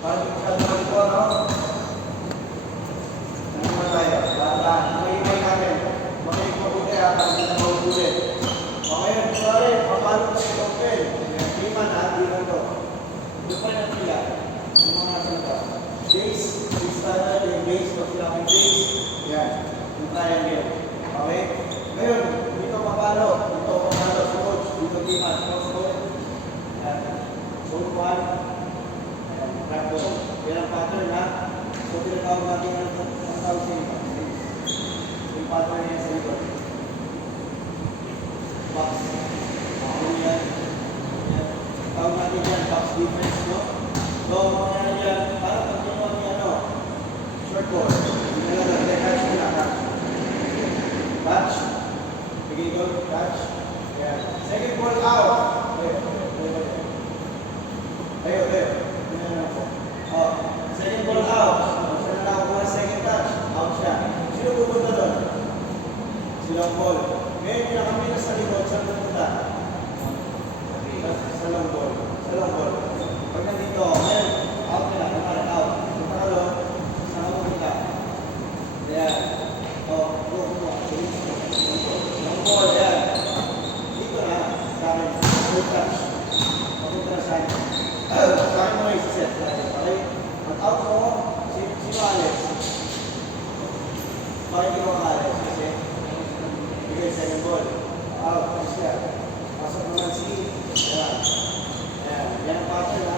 Para di ka naman po, no? Ano naman tayo? Dahan-dahan. May natin. Makinig mabuti ha, para hindi na mauulit. Okay, sorry. Papalo na si Open. Hindi man ha, hindi na to. Ito pa rin ang pila. Yung mga nasa ito. Base. Base tayo. Yung base. Pag sila may base. Yan. Yung triangle. Okay? Ngayon, dito papalo. Dito papalo. Coach. Dito di man. Cross-coach. Yan. Zone 1. Tapos, yan ang pattern ha. So, tinatawag natin ang tawag sa ito. Yung pattern niya sa ito. Box. Ako yan. Tawag natin yan, box defense, no? So, mga yan, parang pag ginawa niya, ano, short ball. Hindi na lang, catch mo na, catch. Catch. Sige, go, catch. Yan. Second ball out. Ayo. Oh, second ball out. Siya na nakakuha second touch. Out siya. Sino pupunta doon? Silang ball. Ngayon, pinakami na sa likod. Saan pupunta? Sa long ball. Sa long ball. Pag nandito, ngayon, out nila. Kumarin out. Punta ka doon. Saan ka pupunta? Ayan. Oh, go. Long ball, ayan. Dito na. Sa akin. Good touch. Papunta na sa akin. Sa akin mo na isa-set. Okay? Mag-out mo, sino Alex? Bakit ikaw ang Alex? Kasi bigay second ball. Out, tapos siya. Pasok naman si Ayan. Yan ang pattern ha.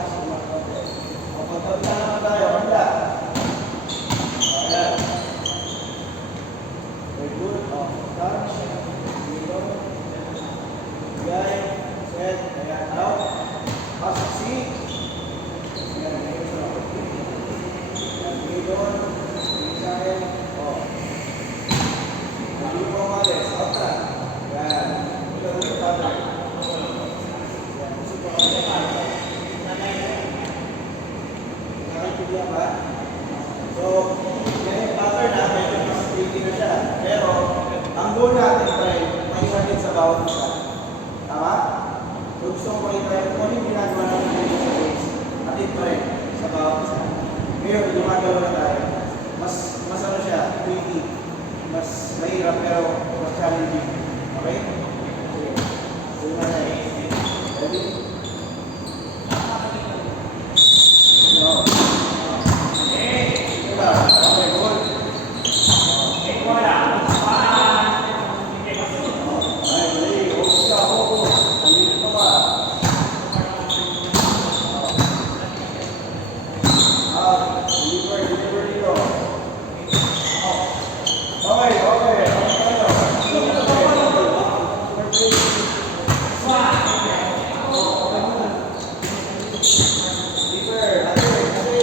O pagkabita naman tayo, handa. Ayan. Very good. O, touch. Dito. Bigay. Set. Ayan. Out. Pasok si doon, sa akin, oh. Hindi mo umalis, out na. Yan. Ito ulit pattern. Yan. Gusto ko ako na. Nakakitibihan ba? So, yan yung pattern na, medyo mas tricky na siya. Pero, ang goal natin, try, maihatid sa bawat isa. Tama? Gusto ko i-try, kung ano yung ginagawa natin sa base, atid pa rin sa bawat isa. Ngayon, lumagawa na tayo. Mas ano siya, tricky. Mas mahirap pero mas challenging. Okay? Okay. So, na tayo. Ready? No. Okay. Diba? Okay, goal. Okay, wala. Ay, mali. Huwag ka, huwag. Nandito pa ba? Deliver dito. Okay. Deliver.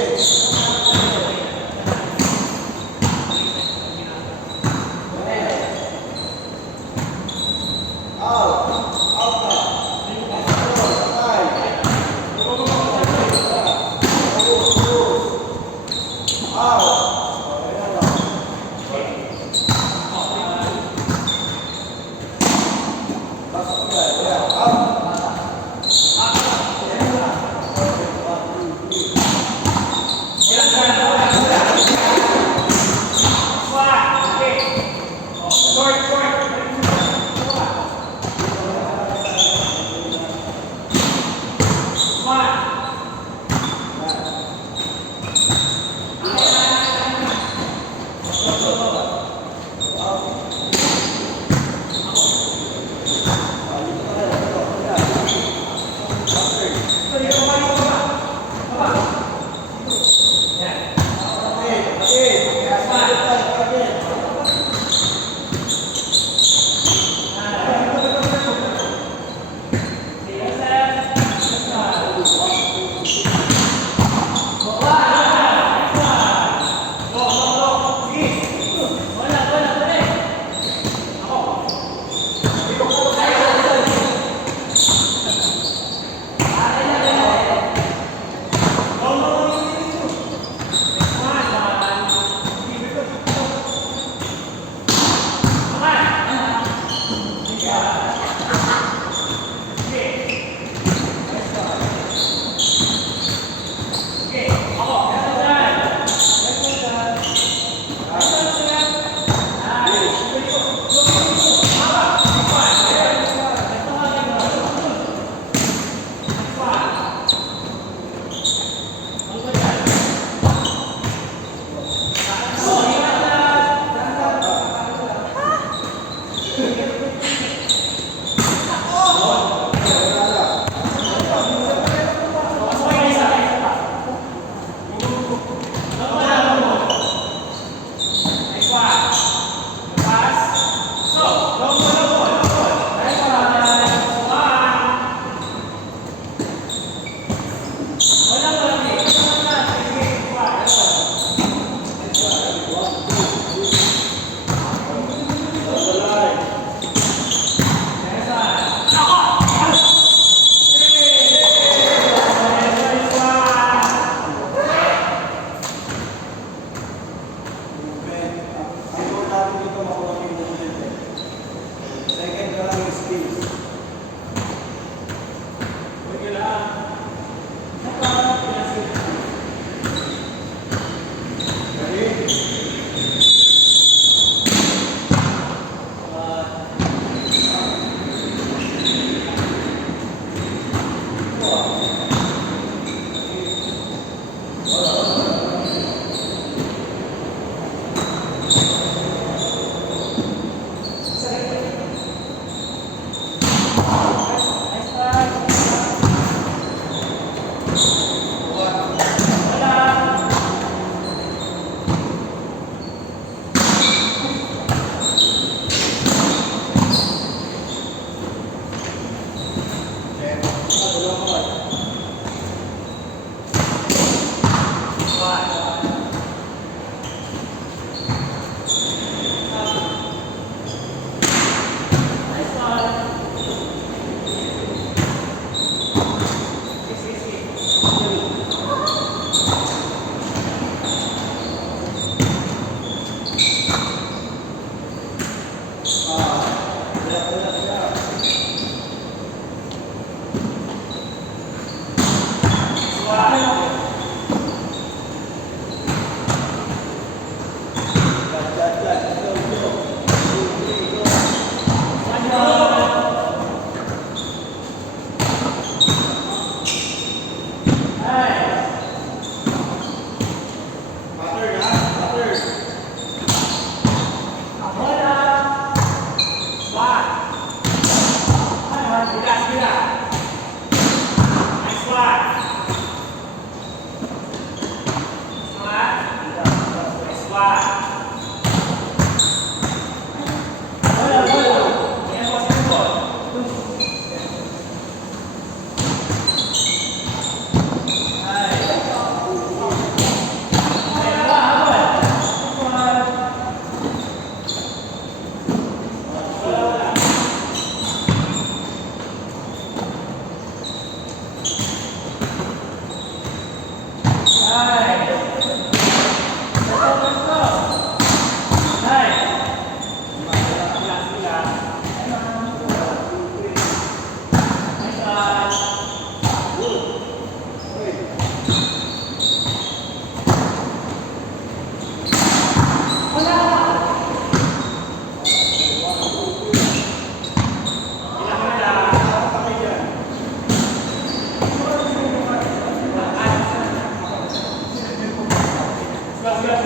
Dapat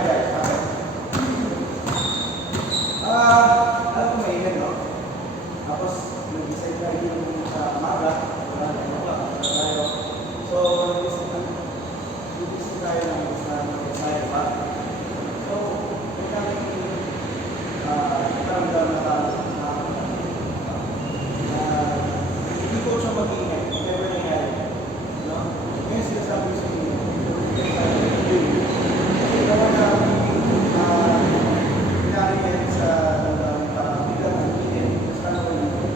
guys, dapat. Alam ko mainit, no? Tapos, nag-decide tayo yung sa umaga, wala na yung wala tayo. So, nag-decide tayo ng isa mag-decide pa. So, may kami nakaramdam na hindi ko siya mag-iingay, never nangyari. No? Ngayon sinasabi ko sa inyo, gawa na pinari yan sa bilang ng init, sa naman dito.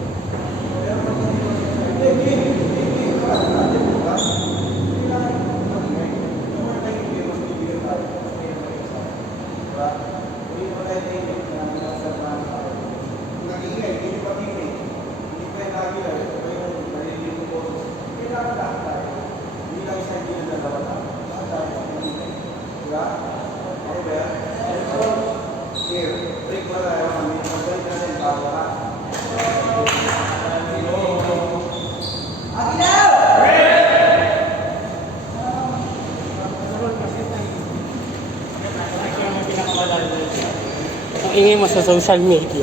Pero pag hindi ko sinasabi, hindi, natin po ba? Kailangan mag-ingay. Yung mga tayo hindi, mas bibigyan tayo. Mas may mag-ingay. Diba? Hindi mo tayo tayo na nasa mga tao. Kung nag-ingay, hindi pa tingin. Hindi pa yung nagila, ito pa yung nalilito ng boses. Kailangan lahat tayo. Hindi lang isa hindi na dalawa tayo. Lahat tayo, mag-ingay. Diba? Okay ba yan? So, here, break mo tayo kami. Magbalik natin bago ha. Agilaw! Ang ingay mo sa social media.